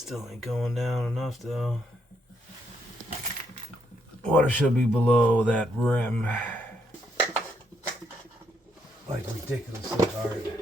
Still ain't going down enough though. Water should be below that rim. Like ridiculously hard.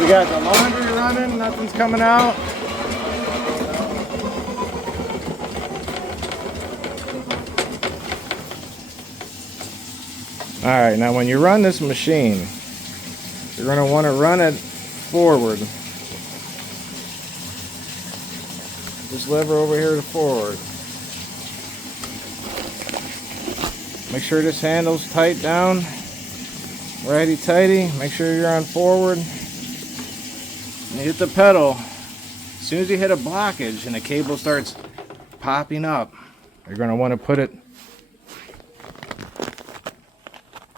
We got the laundry running, nothing's coming out. Alright, now when you run this machine, you're going to want to run it forward. This lever over here to forward. Make sure this handle's tight down. Righty tighty. Make sure you're on forward. And you hit the pedal. As soon as you hit a blockage and the cable starts popping up, you're going to want to put it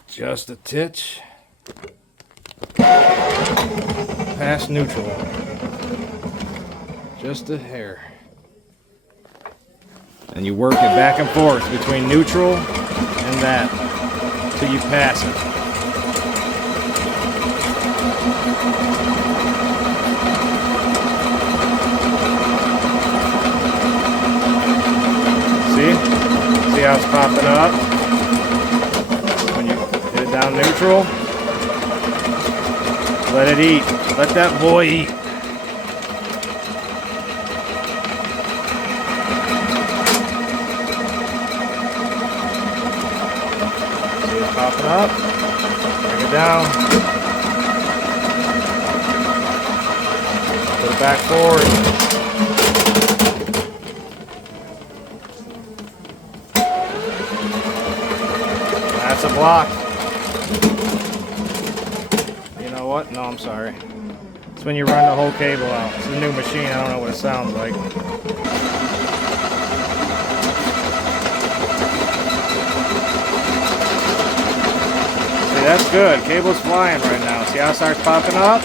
just a titch past neutral. Just a hair. And you work it back and forth between neutral and that till you pass it. See how it's popping up? When you hit it down neutral, let it eat. Let that boy eat. See it popping up? Bring it down. Put it back forward. That's a block. You know what? No, I'm sorry. It's when you run the whole cable out. It's a new machine. I don't know what it sounds like. See, that's good. Cable's flying right now. See how it starts popping up?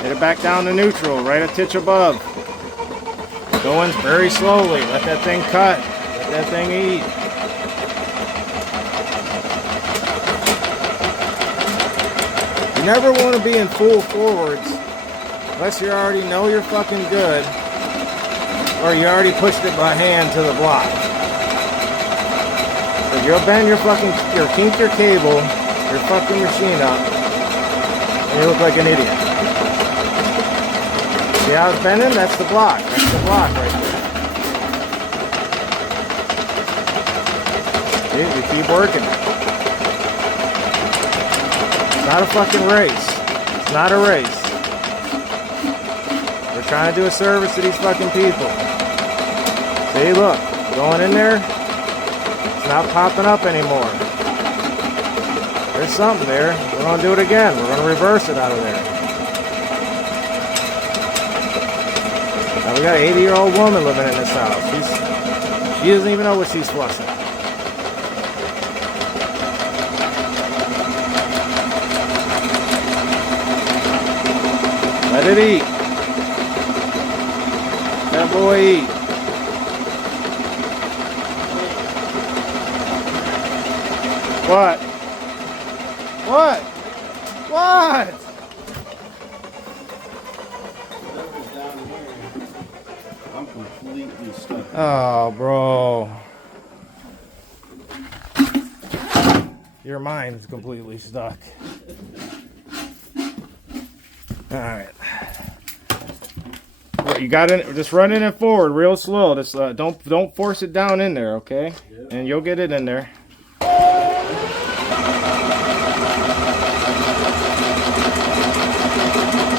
Hit it back down to neutral, right a titch above. Going very slowly. Let that thing cut. Let that thing eat. You never want to be in full forwards unless you already know you're fucking good or you already pushed it by hand to the block. So you'll bend your kink your cable, your fucking machine up, and you look like an idiot. See how it's bending? That's the block. That's the block right there. See, we keep working it. It's not a fucking race. It's not a race. We're trying to do a service to these fucking people. See, look. Going in there. It's not popping up anymore. There's something there. We're going to do it again. We're going to reverse it out of there. Now we got an 80-year-old woman living in this house. She doesn't even know what she's flushing. Let it eat. That boy eat. What? What? What? completely stuck. Oh, bro. Your mind's completely stuck. Alright. You got it. Just run it forward real slow. Just don't force it down in there, okay? Yep. And you'll get it in there.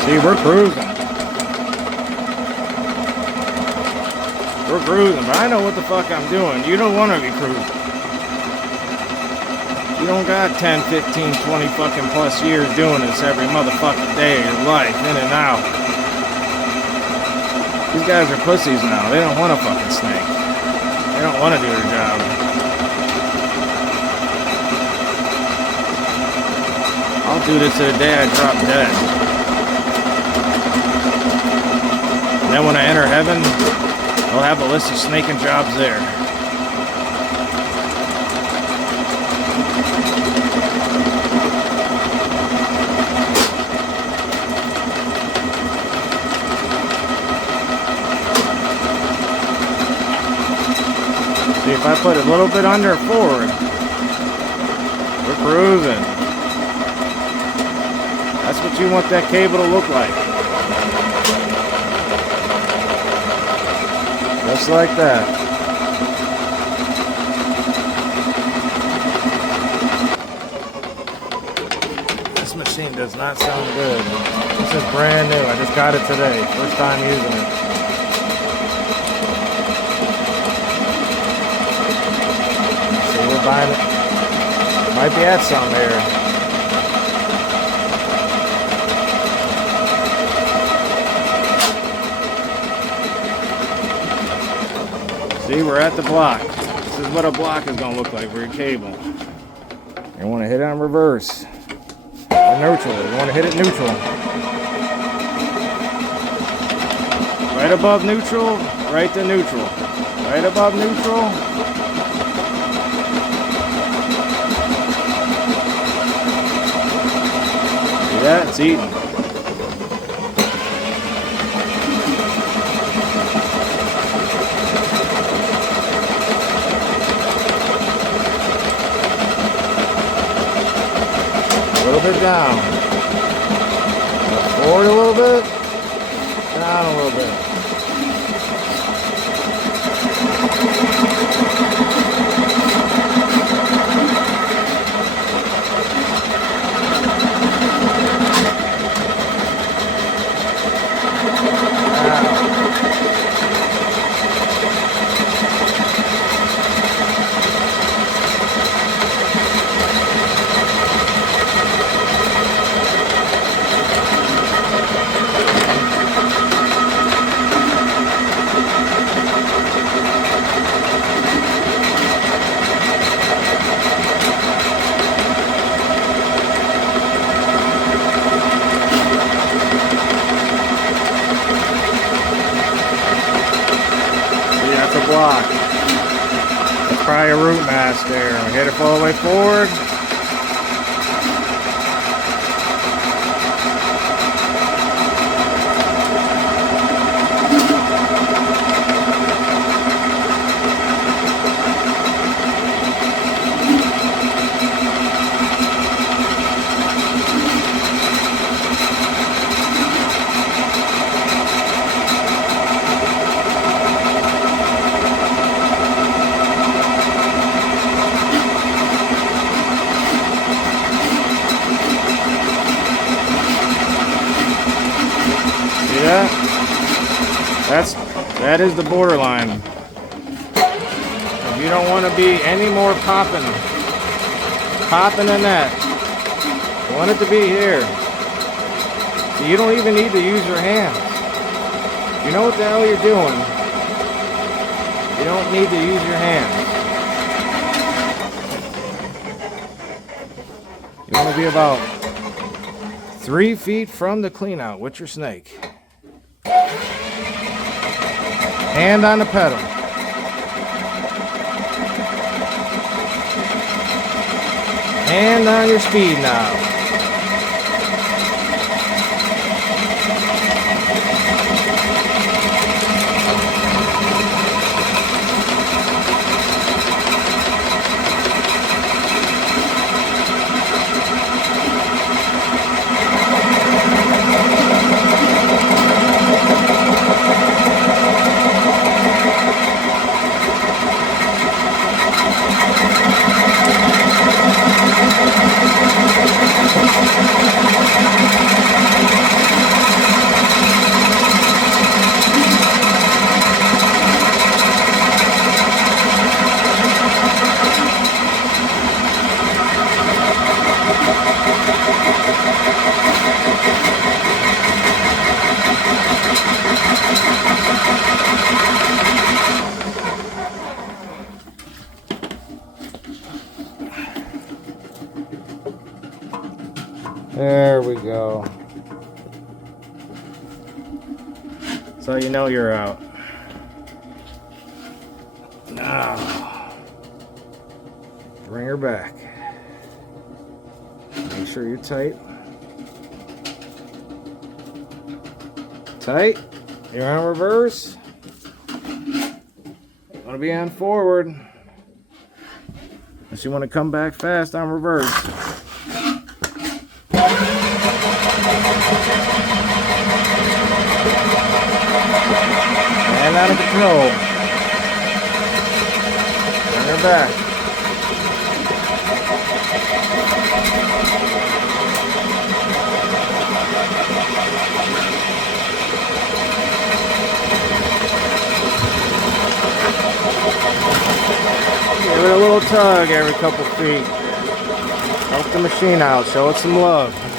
See, we're cruising. We're cruising, but I know what the fuck I'm doing. You don't want to be cruising. You don't got 10, 15, 20 fucking plus years doing this every motherfucking day of your life, in and out. These guys are pussies now. They don't want a fucking snake. They don't want to do their job. I'll do this to the day I drop dead. And then when I enter heaven, I'll have a list of snaking jobs there. See, if I put a little bit under forward, we're cruising. That's what you want that cable to look like. Just like that. This machine does not sound good. This is brand new. I just got it today. First time using it. See, we're buying it. Might be at some here. See, we're at the block. This is what a block is going to look like for your cable. You want to hit it on reverse. Or neutral. You want to hit it neutral. Right above neutral, right to neutral. Right above neutral. See that? It's eating. A little bit down. Forward a little bit. Down a little bit. Block. That's probably a root mass there. We hit it all the way forward. That is the borderline. If you don't want to be any more popping than that, you want it to be here. So you don't even need to use your hands. You know what the hell you're doing. You don't need to use your hands. You want to be about 3 feet from the cleanout with your snake. Hand on the pedal. Hand on your speed knob. So you know you're out. Now, bring her back. Make sure you're tight. Tight. You're on reverse. You want to be on forward. Unless you want to come back fast on reverse. And out of control. Bring her back. Give it a little tug every couple feet. Help the machine out. Show it some love.